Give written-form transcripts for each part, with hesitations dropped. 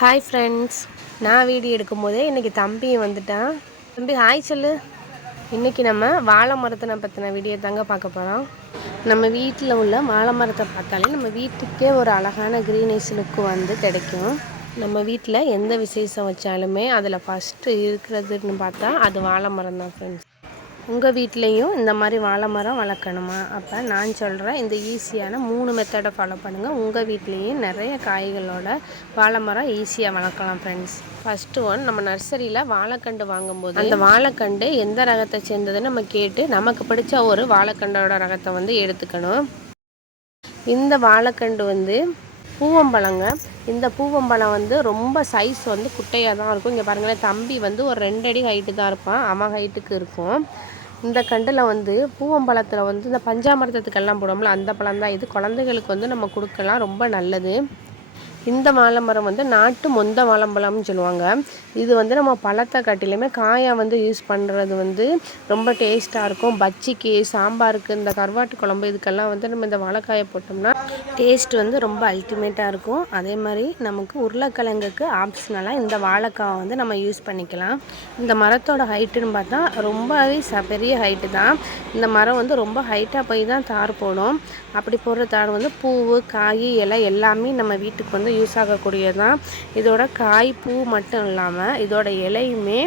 Hi friends, நான் video எடுக்கும்போதே இன்றைக்கி தம்பி வந்துட்டான். தம்பி ஹாய் சொல்லு. இன்றைக்கி நம்ம வாழை மரத்தினை பற்றின வீடியோ தாங்க பார்க்க போகிறோம். நம்ம வீட்டில் உள்ள வாழை மரத்தை பார்த்தாலே நம்ம வீட்டுக்கே ஒரு அழகான க்ரீனிஷ் லுக்கு வந்து கிடைக்கும். நம்ம வீட்டில் எந்த விசேஷம் வச்சாலுமே அதில் ஃபஸ்ட்டு இருக்கிறதுன்னு பார்த்தா அது வாழை மரம் தான் ஃப்ரெண்ட்ஸ். உங்கள் வீட்லேயும் இந்த மாதிரி வாழை மரம் வளர்க்கணுமா? அப்போ நான் சொல்கிறேன், இந்த ஈஸியான 3 மெத்தடை ஃபாலோ பண்ணுங்கள். உங்கள் வீட்லேயும் நிறைய காய்களோட வாழை மரம் ஈஸியாக வளர்க்கலாம் ஃப்ரெண்ட்ஸ். ஃபஸ்ட்டு ஒன், நம்ம நர்சரியில் வாழைக்கண்டு வாங்கும்போது அந்த வாழைக்கண்டு எந்த ரகத்தை சேர்ந்ததுன்னு நம்ம கேட்டு நமக்கு பிடிச்ச ஒரு வாழைக்கண்டோட ரகத்தை வந்து எடுத்துக்கணும். இந்த வாழைக்கண்டு வந்து பூவம்பழங்க. இந்த பூவம்பழம் வந்து ரொம்ப சைஸ் வந்து குட்டையாக தான் இருக்கும். இங்கே பாருங்களேன், தம்பி வந்து ஒரு 2 அடி ஹைட்டு தான் இருப்பான். அவன் ஹைட்டுக்கு இருக்கும். இந்த கண்டில் வந்து பூவம்பழத்தில் வந்து இந்த பஞ்சாமிர்தத்துக்கெல்லாம் போடுவோம்ல, அந்த பழம் தான் இது. குழந்தைகளுக்கு வந்து நம்ம கொடுக்கலாம், ரொம்ப நல்லது. இந்த வாழை மரம் வந்து நாட்டு மொந்த வாழைப்பழம்னு சொல்லுவாங்க. இது வந்து நம்ம பழத்தை காட்டிலுமே காயாக வந்து யூஸ் பண்ணுறது வந்து ரொம்ப டேஸ்ட்டாக இருக்கும். பஜ்ஜிக்கு, சாம்பாருக்கு, இந்த கருவாட்டு குழம்பு இதுக்கெல்லாம் வந்து நம்ம இந்த வாழைக்காயை போட்டோம்னா டேஸ்ட் வந்து ரொம்ப அல்டிமேட்டாக இருக்கும். அதே மாதிரி நமக்கு உருளைக்கிழங்குக்கு ஆப்ஷனலாக இந்த வாழைக்காவை வந்து நம்ம யூஸ் பண்ணிக்கலாம். இந்த மரத்தோட ஹைட்டுன்னு பார்த்தா ரொம்பவே பெரிய ஹைட்டு தான். இந்த மரம் வந்து ரொம்ப ஹைட்டாக போய் தான் தார் போடும். அப்படி போடுற தார் வந்து பூவு, காய், இலை எல்லாமே நம்ம வீட்டுக்கு வந்து யூஸ் ஆகக்கூடியதான். இதோட காய், பூ மட்டும் இல்லாமல் இதோட இலையுமே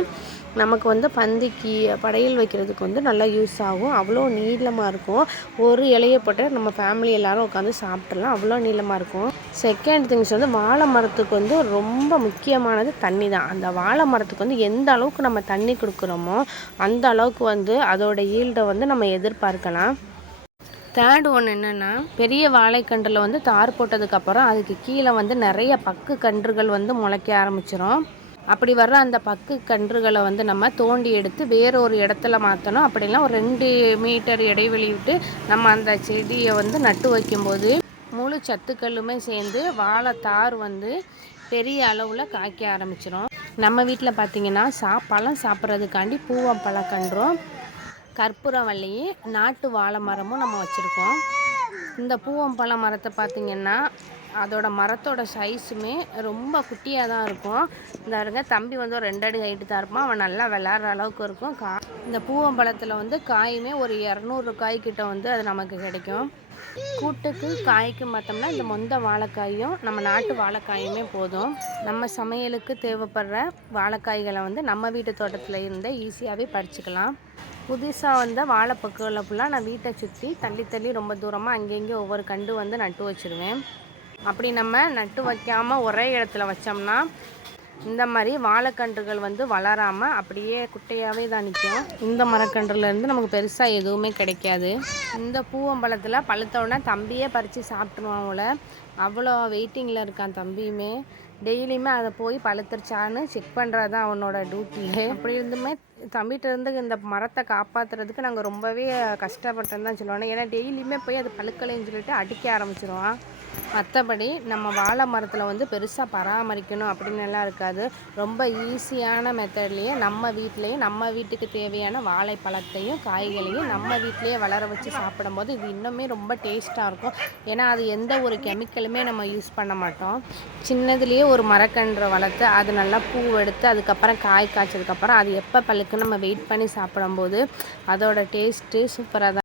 நமக்கு வந்து பந்திக்கு படையல் வைக்கிறதுக்கு வந்து நல்லா யூஸ் ஆகும். அவ்வளோ நீளமாக இருக்கும். ஒரு இலையை போட்டு நம்ம ஃபேமிலி எல்லோரும் உட்காந்து சாப்பிட்றலாம், அவ்வளோ நீளமாக இருக்கும். செகண்ட் திங்ஸ் வந்து வாழை மரத்துக்கு வந்து ரொம்ப முக்கியமானது தண்ணி தான். அந்த வாழை மரத்துக்கு வந்து எந்த அளவுக்கு நம்ம தண்ணி கொடுக்குறோமோ அந்த அளவுக்கு வந்து அதோட ஈல்டை வந்து நம்ம எதிர்பார்க்கலாம். தேர்ட் ஒன்று என்னென்னா, பெரிய வாழைக்கன்றில் வந்து தார் போட்டதுக்கப்புறம் அதுக்கு கீழே வந்து நிறைய பக்கு கன்றுகள் வந்து முளைக்க ஆரம்பிச்சிடும். அப்படி வர்ற அந்த பக்கு கன்றுகளை வந்து நம்ம தோண்டி எடுத்து வேறொரு இடத்துல மாற்றணும். அப்படிலாம் ஒரு 2 மீட்டர் இடைவெளி விட்டு நம்ம அந்த செடியை வந்து நட்டு வைக்கும்போது முழு சத்துக்களுமே சேர்ந்து வாழைத்தார் வந்து பெரிய அளவில் காய்க்க ஆரம்பிச்சிடும். நம்ம வீட்டில் பார்த்திங்கன்னா பழம் சாப்பிட்றதுக்காண்டி பூவம்பழக்கன்றும் கற்பூரவள்ளி நாட்டு வாழை மரமும் நம்ம வச்சுருக்கோம். இந்த பூவம்பழ மரத்தை பார்த்திங்கன்னா அதோட மரத்தோட சைஸுமே ரொம்ப குட்டியாக தான் இருக்கும். இந்த இருங்க, தம்பி வந்து ஒரு 2 அடி ஹைட்டு தான் இருப்பான். அவன் நல்லா விளாட்ற அளவுக்கு இருக்கும். இந்த பூவம்பழத்தில் வந்து காயுமே ஒரு 200 காய்கிட்ட வந்து அது நமக்கு கிடைக்கும். கூட்டுக்கு காய்க்கும் பார்த்தோம்னா இந்த மொந்த வாழைக்காயும் நம்ம நாட்டு வாழைக்காயுமே போதும். நம்ம சமையலுக்கு தேவைப்படுற வாழைக்காய்களை வந்து நம்ம வீட்டு தோட்டத்தில் இருந்தே ஈஸியாகவே பறிச்சுக்கலாம். புதுசாக வந்த வாழைப்பக்குகளை ஃபுல்லாக நான் வீட்டை சுற்றி தள்ளி ரொம்ப தூரமாக அங்கேங்கே ஒவ்வொரு கண்டு வந்து நட்டு வச்சுருவேன். அப்படி நம்ம நட்டு வைக்காமல் ஒரே இடத்துல வச்சோம்னா இந்த மாதிரி வாழைக்கன்றுகள் வந்து வளராமல் அப்படியே குட்டையாகவே தான் நிற்கும். இந்த மரக்கன்றுலேருந்து நமக்கு பெருசாக எதுவுமே கிடைக்காது. இந்த பூவம்பழத்தில் பழுத்தவுடனே தம்பியே பறித்து சாப்பிட்ருவான் போல். அவ்வளோ வெயிட்டிங்கில் இருக்கான் தம்பியுமே. டெய்லியுமே அதை போய் பழுத்துருச்சான்னு செக் பண்ணுறது தான் அவனோட டியூட்டியே. அப்படி இருந்துமே தம்பிகிட்ட இருந்து இந்த மரத்தை காப்பாற்றுறதுக்கு நாங்கள் ரொம்பவே கஷ்டப்பட்டோன்னு தான் சொல்லுவாங்க. ஏன்னா டெய்லியுமே போய் அது பழுக்கலைன்னு சொல்லிட்டு அடிக்க ஆரம்பிச்சிருவான். மற்றபடி நம்ம வாழை மரத்தில் வந்து பெருசாக பராமரிக்கணும் அப்படின்னு எல்லாம் இருக்காது. ரொம்ப ஈஸியான மெத்தட்லேயே நம்ம வீட்லேயும் நம்ம வீட்டுக்கு தேவையான வாழைப்பழத்தையும் காய்களையும் நம்ம வீட்டிலேயே வளர வச்சு சாப்பிடும்போது இது இன்னுமே ரொம்ப டேஸ்ட்டாக இருக்கும். ஏன்னா அது எந்த ஒரு கெமிக்கலுமே நம்ம யூஸ் பண்ண மாட்டோம். சின்னதுலேயே ஒரு மரக்கன்றை வளர்த்து அது நல்லா பூ எடுத்து அதுக்கப்புறம் காய் காய்ச்சதுக்கப்புறம் அது எப்போ பழுக்குன்னு நம்ம வெயிட் பண்ணி சாப்பிடும்போது அதோட டேஸ்ட்டு சூப்பராக தான்.